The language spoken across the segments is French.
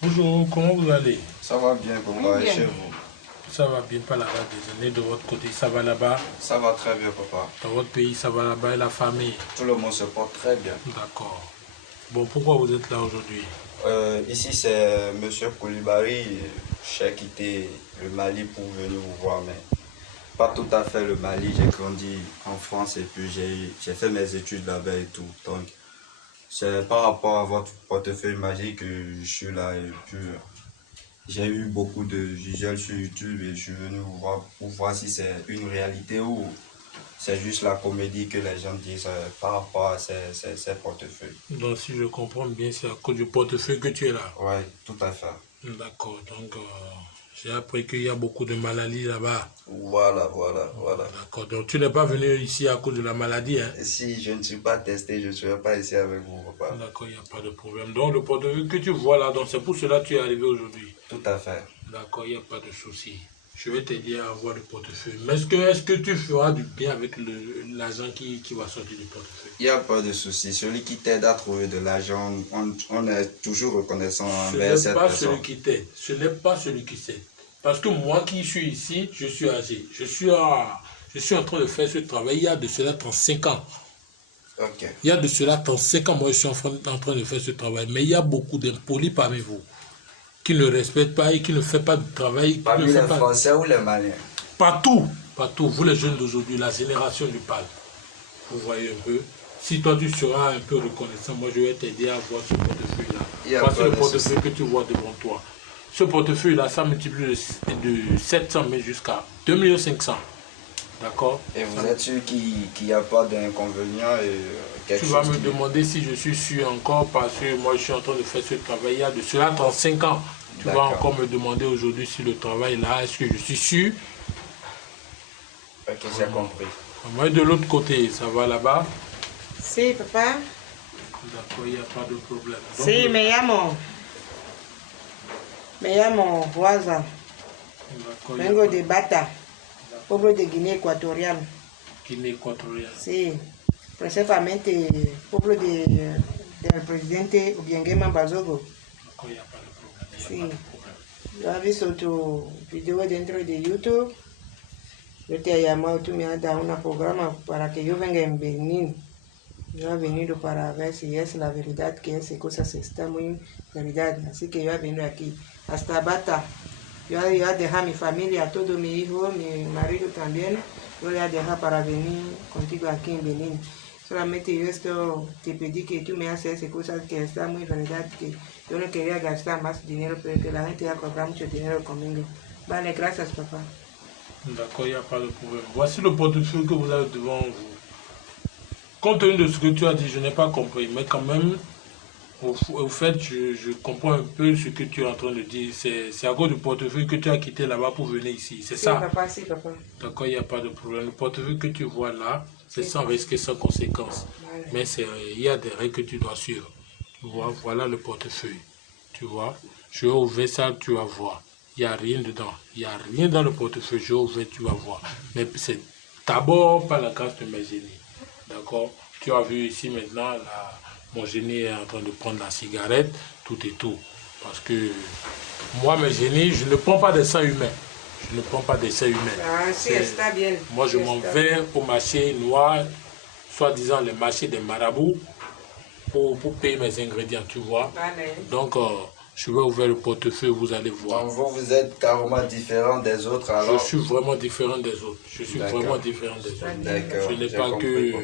Bonjour, comment vous allez? Ça va bien, papa, et chez vous? Ça va bien, pas là-bas, désolé. De votre côté, ça va là-bas? Ça va très bien, papa. Dans votre pays, ça va là-bas et la famille? Tout le monde se porte très bien. D'accord. Bon, pourquoi vous êtes là aujourd'hui? Ici, c'est Monsieur Koulibaly. J'ai quitté le Mali pour venir vous voir, mais pas tout à fait le Mali. J'ai grandi en France et puis j'ai fait mes études là-bas et tout. Donc, c'est par rapport à votre portefeuille magique que je suis là et puis j'ai eu beaucoup de visuels sur YouTube et je suis venu vous voir pour voir si c'est une réalité ou c'est juste la comédie que les gens disent par rapport à ces portefeuilles. Donc, si je comprends bien, c'est à cause du portefeuille que tu es là. Oui, tout à fait. D'accord. Donc, j'ai appris qu'il y a beaucoup de maladies là-bas. Voilà. D'accord. Donc, tu n'es pas venu ici à cause de la maladie, hein? Si je ne suis pas testé, je ne serai pas ici avec vous, papa. D'accord, il n'y a pas de problème. Donc, le portefeuille que tu vois là, donc c'est pour cela que tu es arrivé aujourd'hui. Tout à fait. D'accord, il n'y a pas de souci. Je vais t'aider à avoir le portefeuille. Mais est-ce que tu feras du bien avec l'argent qui va sortir du portefeuille? Il n'y a pas de souci. Celui qui t'aide à trouver de l'argent, on est toujours reconnaissant Ce envers cette n'est pas personne. celui qui t'aide. Ce n'est pas celui qui s'aide. Parce que moi qui suis ici, je suis âgé. Je suis en train de faire ce travail il y a de cela 35 ans. Ok. Il y a de cela 35 ans, moi je suis en train de faire ce travail. Mais il y a beaucoup d'impolis parmi vous qui ne respectent pas et qui ne font pas de travail. Parmi les Français ou les Maliens? Partout, vous les jeunes d'aujourd'hui, la génération du PAL, vous voyez un peu. Si toi tu seras un peu reconnaissant, moi je vais t'aider à voir ce portefeuille-là. Voici le portefeuille que tu vois devant toi. Ce portefeuille-là, ça multiplie de 700 000 jusqu'à 2 500 000. D'accord? Et vous êtes sûr qu'il n'y a pas d'inconvénient et quelque chose? Tu vas me demander si je suis sûr encore parce que moi je suis en train de faire ce travail il y a de cela 35 ans. Tu vas encore me demander aujourd'hui si le travail là, est-ce que je suis sûr? Ok, j'ai compris. Moi de l'autre côté, ça va là-bas? Si, papa. D'accord, il n'y a pas de problème. Donc, Si, me llamo Rosa. Vengo de Bata, pueblo de Guinea Ecuatorial. Guinea Ecuatorial. Sí, principalmente pueblo del presidente Obiangema Bazogo. D'accord, il n'y a pas de problème. Sí, yo he visto tu video dentro de YouTube. Yo te he llamado, tú me has dado un programa para que yo venga en Benin. Yo he venido para ver si es la verdad que esas cosas están muy verdad. Así que yo he venido aquí, hasta Bata. Yo he dejado a mi familia, todo mi hijo, mi marido también. Yo le he dejado para venir contigo aquí en Benin. Solamente yo te pedí que tú me haces esas cosas que están muy verdad, que yo no quería gastar más dinero, pero que la gente ya cobra mucho dinero conmigo. Vale, gracias, papá. D'accord, il n'y a pas de problème. Voici le portefeuille que vous avez devant vous. Compte tenu de ce que tu as dit, je n'ai pas compris, mais quand même, au fait, je comprends un peu ce que tu es en train de dire. C'est à cause du portefeuille que tu as quitté là-bas pour venir ici, c'est ça? Papa, si, papa. D'accord, il n'y a pas de problème. Le portefeuille que tu vois là, c'est sans risque et sans conséquence. Vale. Mais il y a des règles que tu dois suivre. Tu vois, voilà le portefeuille. Tu vois, je vais ouvrir ça, tu vas voir. Il n'y a rien dedans. Il n'y a rien dans le portefeuille. Je vais ouvrir, tu vas voir. Mais c'est d'abord par la grâce de mes génies. D'accord? Tu as vu ici maintenant, mon génie est en train de prendre la cigarette, tout et tout. Parce que moi, mes génies, je ne prends pas des sangs humains. Je ne prends pas des sangs humains. Ah, si, está bien. Moi, je m'en vais au marché noir, soi-disant les marchés des marabouts, pour payer mes ingrédients, tu vois. Vale. Donc, je vais ouvrir le portefeuille, vous allez voir. Donc vous êtes carrément différent des autres alors? Je suis vraiment différent des autres. Je suis vraiment différent des autres. D'accord. Je n'ai pas que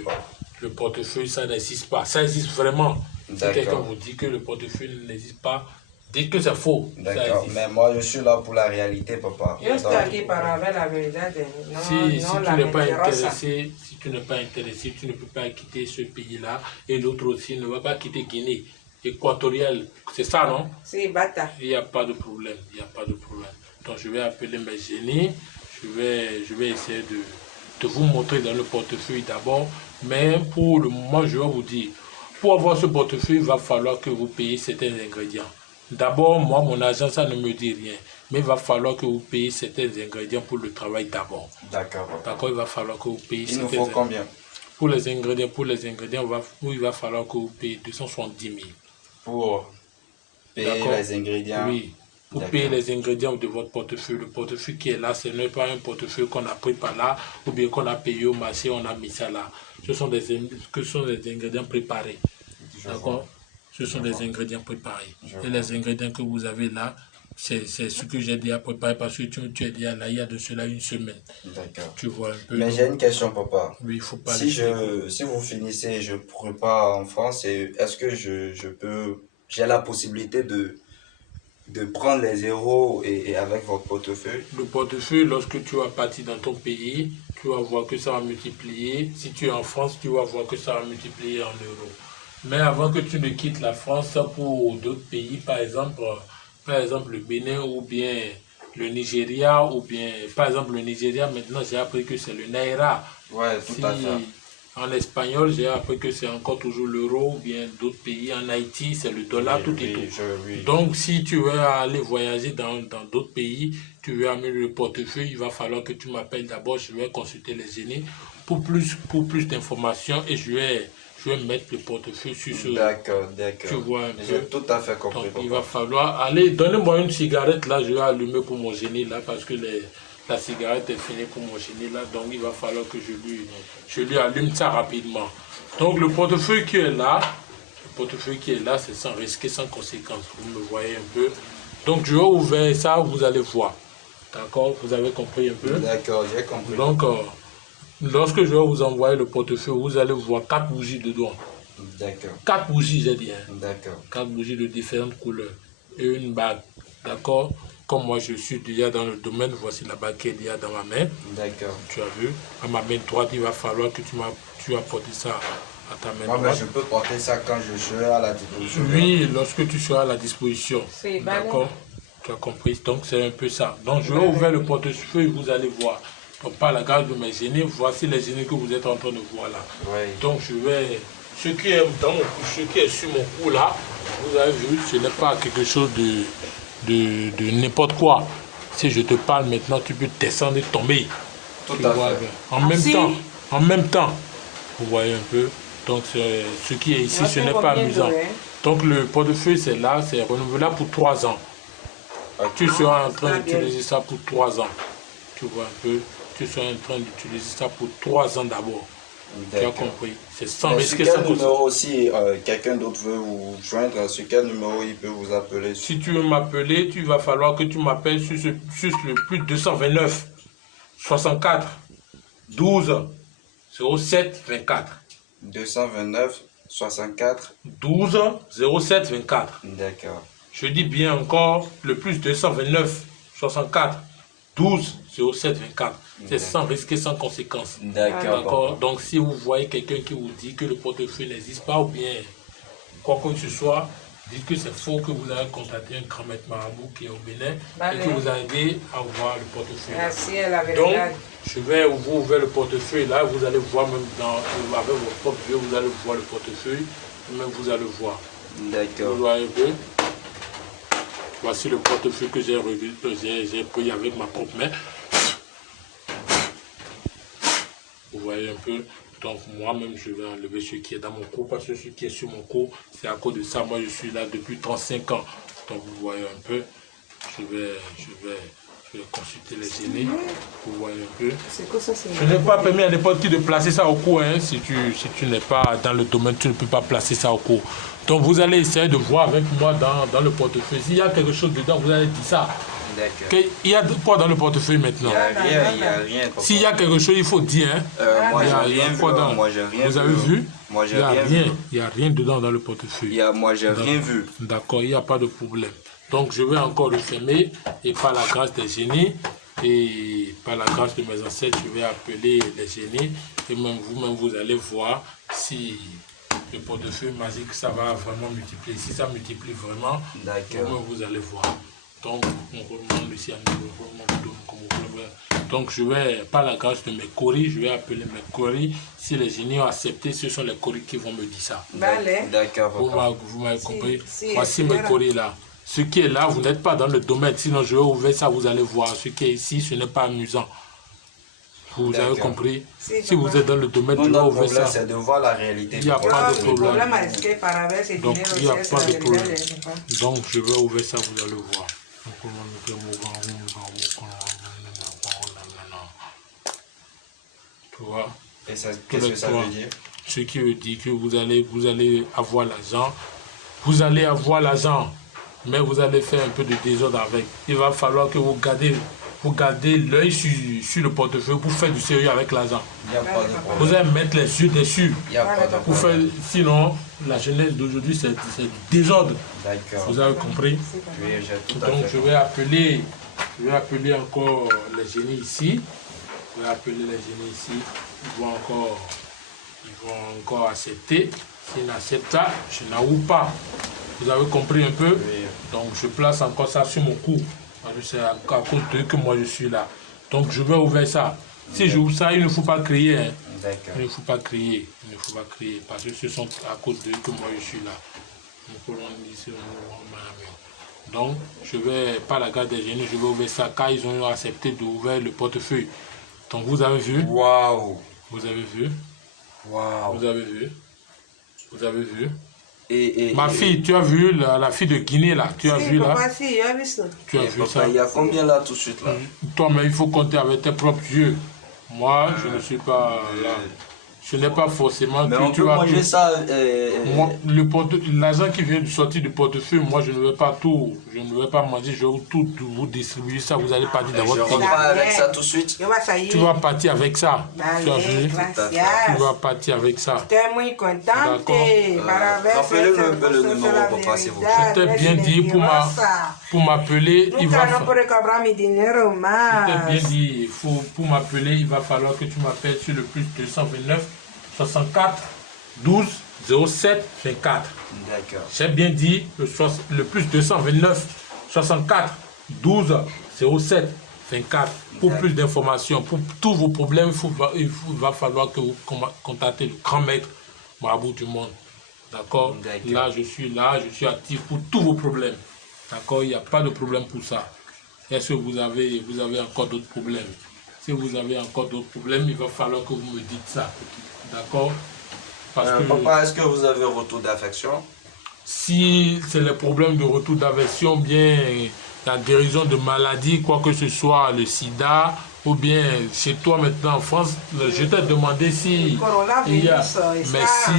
le portefeuille, ça n'existe pas. Ça existe vraiment. Si quelqu'un vous dit que le portefeuille n'existe pas, dites que c'est faux. D'accord, mais moi je suis là pour la réalité, papa. Yo estoy aquí para ver la verdad. Si tu n'es pas intéressé, tu ne peux pas quitter ce pays-là. Et l'autre aussi ne va pas quitter Guinée équatoriale. C'est ça, non? Si, Bata. Il n'y a pas de problème. Il n'y a pas de problème. Donc je vais appeler mes génies. Je vais essayer de vous montrer dans le portefeuille d'abord. Mais pour le moment, je vais vous dire, pour avoir ce portefeuille, il va falloir que vous payiez certains ingrédients. D'abord, moi, mon argent, ça ne me dit rien. Mais il va falloir que vous payiez certains ingrédients pour le travail d'abord. D'accord. D'accord, il va falloir que vous payiez certains ingrédients. Il nous faut combien? Pour les ingrédients, il va falloir que vous payiez 270 000. payer les ingrédients. Oui. Pour payer les ingrédients de votre portefeuille. Le portefeuille qui est là, ce n'est pas un portefeuille qu'on a pris par là, ou bien qu'on a payé au marché, on a mis ça là. Ce sont des ingrédients préparés. D'accord? Ce sont des ingrédients préparés. Et les ingrédients que vous avez là, c'est ce que j'ai déjà préparé parce que tu es déjà là il y a de cela une semaine. D'accord. Tu vois un peu. Mais j'ai une question, papa. Oui, il faut pas si vous finissez, je prépare en France, est-ce que j'ai la possibilité de prendre les euros et avec votre portefeuille? Le portefeuille, lorsque tu vas partir dans ton pays, tu vas voir que ça va multiplier. Si tu es en France, tu vas voir que ça va multiplier en euros. Mais avant que tu ne quittes la France pour d'autres pays, par exemple le Bénin ou bien le Nigeria, ou bien, par exemple le Nigeria, maintenant j'ai appris que c'est le Naira. Ouais, tout à fait. En espagnol, j'ai appris que c'est encore toujours l'euro, ou bien d'autres pays. En Haïti, c'est le dollar, tout et tout. Donc, si tu veux aller voyager dans d'autres pays, tu veux amener le portefeuille, il va falloir que tu m'appelles d'abord. Je vais consulter les génies pour plus d'informations et je vais mettre le portefeuille sur ce... D'accord. Tu vois un peu. J'ai tout à fait compris. Donc, il va falloir... Allez, donnez-moi une cigarette, là, je vais allumer pour mon génie, là, parce que la cigarette est finie pour mon génie, là. Donc, il va falloir que je lui allume ça rapidement. Donc, le portefeuille qui est là, c'est sans risque, sans conséquence. Vous me voyez un peu. Donc, je vais ouvrir ça, vous allez voir. D'accord? Vous avez compris un peu? D'accord, j'ai compris. Donc, lorsque je vais vous envoyer le portefeuille, vous allez voir 4 bougies dedans. D'accord. 4 bougies, j'ai dit. Hein? D'accord. 4 bougies de différentes couleurs. Et une bague. D'accord? Comme moi, je suis déjà dans le domaine, voici la bague qui est déjà dans ma main. D'accord. Tu as vu? À ma main droite, il va falloir que tu apportes ça à ta main droite. Mais je peux porter ça quand je serai à la disposition. Oui, lorsque tu seras à la disposition. D'accord? Tu as compris? Donc, c'est un peu ça. Donc, je vais ouvrir le portefeuille, vous allez voir. Donc, par la garde de mes génies, voici les génies que vous êtes en train de voir là. Oui. Donc, je vais... Ce qui est sur mon cou là, vous avez vu, ce n'est pas quelque chose de n'importe quoi. Si je te parle maintenant, tu peux descendre et tomber. Tout à fait. En même temps, vous voyez un peu. Donc, ce qui est ici, ce n'est pas amusant. Donc, le portefeuille, c'est là, c'est renouvelable pour 3 ans. Tu seras en train d'utiliser ça pour 3 ans. Tu vois un peu. Tu seras en train d'utiliser ça pour 3 ans d'abord. Tu as compris. C'est sans risque. Sur quel numéro, si quelqu'un d'autre veut vous joindre, sur quel numéro il peut vous appeler? Si tu veux m'appeler, il va falloir que tu m'appelles sur le plus 229 64 12 07 24. 229 64 12 07 24. D'accord. Je dis bien encore le plus 229 64 12 07 24. C'est sans risque et sans conséquence. D'accord. Donc si vous voyez quelqu'un qui vous dit que le portefeuille n'existe pas ou bien quoi que ce soit, dites que c'est faux, que vous avez contacté un grand maître marabout qui est au Bénin et que vous avez aidé à voir le portefeuille. Merci, elle avait Donc, je vais vous ouvrir le portefeuille là, vous allez voir même avec vos propres yeux, vous allez voir le portefeuille, même vous allez voir. D'accord. Vous voyez un peu. Voici le portefeuille que j'ai pris avec ma propre main. Vous voyez un peu. Donc moi-même, je vais enlever ce qui est dans mon cou, parce que ce qui est sur mon cou, c'est à cause de ça. Moi, je suis là depuis 35 ans. Donc vous voyez un peu. Je vais consulter les génies. Vous voyez un peu. Je n'ai pas permis à n'importe qui de placer ça au cou. Hein. Si tu n'es pas dans le domaine, tu ne peux pas placer ça au cou. Donc vous allez essayer de voir avec moi dans le portefeuille. S'il y a quelque chose dedans, vous allez dire ça. Il y a quoi dans le portefeuille maintenant? Il n'y a rien. S'il y a quelque chose, il faut dire. Hein. Moi, j'ai rien vu. Vous avez vu? Moi, j'ai rien vu. Il n'y a rien dedans dans le portefeuille. Moi, j'ai rien vu. D'accord, il n'y a pas de problème. Donc, je vais encore le fermer et par la grâce des génies et par la grâce de mes ancêtres, je vais appeler les génies et même vous-même, vous allez voir si le portefeuille magique, ça va vraiment multiplier. Si ça multiplie vraiment, vous allez voir. Donc, on remonte ici à nouveau. Donc, je vais, par la grâce de mes coris, je vais appeler mes coris. Si les génies ont accepté, ce sont les coris qui vont me dire ça. D'accord. Vous m'avez compris? Voici mes coris là. Ce qui est là, vous n'êtes pas dans le domaine. Sinon, je vais ouvrir ça, vous allez voir. Ce qui est ici, ce n'est pas amusant. Vous avez compris? Si, Si vous êtes dans le domaine, tu Notre vas ouvrir problème, ça. c'est de voir la réalité. Il n'y a du pas de Le problème problème. est que par avers, c'est Donc, dinero, il n'y a c'est pas de la problème. verdad, je sais pas. Donc, je vais ouvrir ça, vous allez voir. Tu vois? Et qu'est-ce que ça veut dire? Ce qui veut dire que vous allez avoir l'argent. Vous allez avoir l'argent, mais vous allez faire un peu de désordre avec. Il va falloir que vous gardez l'œil sur le portefeuille pour faire du sérieux avec l'argent. Il n'y a pas de problème. Vous allez mettre les yeux dessus. Il n'y a pas de Pour faire, problème. sinon, la jeunesse d'aujourd'hui, c'est désordre. D'accord. Vous avez compris? Oui, j'ai tout à Donc, fait. je vais appeler encore les génies ici. Je vais appeler les génies ici. Ils vont encore accepter. S'ils n'acceptent pas, je n'avoue pas. Vous avez compris un peu? Oui. Donc, je place encore ça sur mon cou. Parce que c'est à cause d'eux que moi je suis là. Donc, je vais ouvrir ça. Si j'ouvre ça, il ne faut pas crier. Hein. D'accord. Il ne faut pas crier. Il ne faut pas crier. Parce que ce sont à cause d'eux que moi je suis là. Donc, je vais, par la garde des génies, je vais ouvrir ça car ils ont accepté d'ouvrir le portefeuille. Donc, vous avez vu? Waouh. Vous avez vu? Waouh. Vous avez vu? Vous avez vu? Et Ma fille, tu as vu la fille de Guinée là? Tu as Si, vu là? papa, si, j'ai vu ça. Tu as vu ça? il y a combien là tout de suite là? Toi, mais il faut compter avec tes propres yeux. Moi, je ne suis pas là. Ce n'est pas forcément Mais que on tu peut vas manger tout. ça. Moi, l'argent qui vient de sortir du portefeuille, moi je ne vais pas tout. Je ne vais pas manger, je vais tout vous distribuer ça. Vous allez partir dans Je votre pays. repars avec ça tout de suite. Je vais salir. Tu vas partir avec ça. Tu as vu? Vale, Tu gracias. vas partir avec ça. Estoy muy contente. D'accord. Para ver Rappelez-le un peu le si numéro, la papa, s'il vous plaît. verdad, Je t'ai es bien dit pour m'appeler, il Nunca va no puede cobrar mi dinero Je más. t'ai bien dit, pour m'appeler, il va falloir que tu m'appelles sur le plus 229 64 12 07 24. D'accord. J'ai bien dit le plus 229 64 12 07 24. Pour plus d'informations, pour tous vos problèmes, il va falloir que vous contactez le grand maître marabout du monde. D'accord? Là, je suis actif pour tous vos problèmes. D'accord? Il n'y a pas de problème pour ça. Est-ce que vous avez encore d'autres problèmes? Si vous avez encore d'autres problèmes, il va falloir que vous me dites ça. D'accord? Parce que Papa, est-ce que vous avez retour d'affection? si c'est le problème de retour d'aversion, bien la guérison de maladie, quoi que ce soit, le sida, ou bien chez toi maintenant en France, je t'ai demandé si il y a, mais si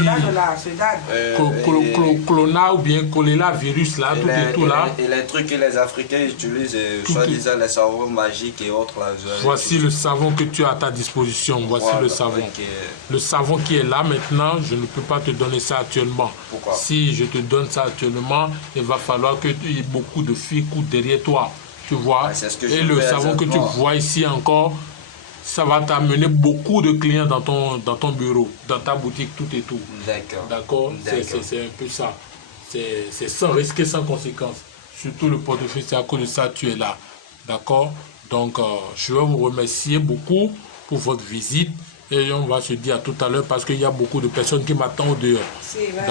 Clona ou bien choléra virus là, tout et tout là. Et les trucs que les Africains utilisent, soi-disant les savons magiques et autres là. Voici le savon que tu as à ta disposition. Voici le savon. Le savon qui est là maintenant, je ne peux pas te donner ça actuellement. Pourquoi? Si je te donne ça actuellement, il va falloir que y ait beaucoup de filles courent derrière toi. Tu vois? Et le savon que tu vois ici encore, ça va t'amener beaucoup de clients dans ton bureau, dans ta boutique, tout et tout. D'accord. D'accord? C'est un peu ça. C'est sans risque et sans conséquence. Surtout le portefeuille, c'est à cause de ça que tu es là. D'accord? Donc, je vais vous remercier beaucoup pour votre visite. Et on va se dire à tout à l'heure parce qu'il y a beaucoup de personnes qui m'attendent dehors.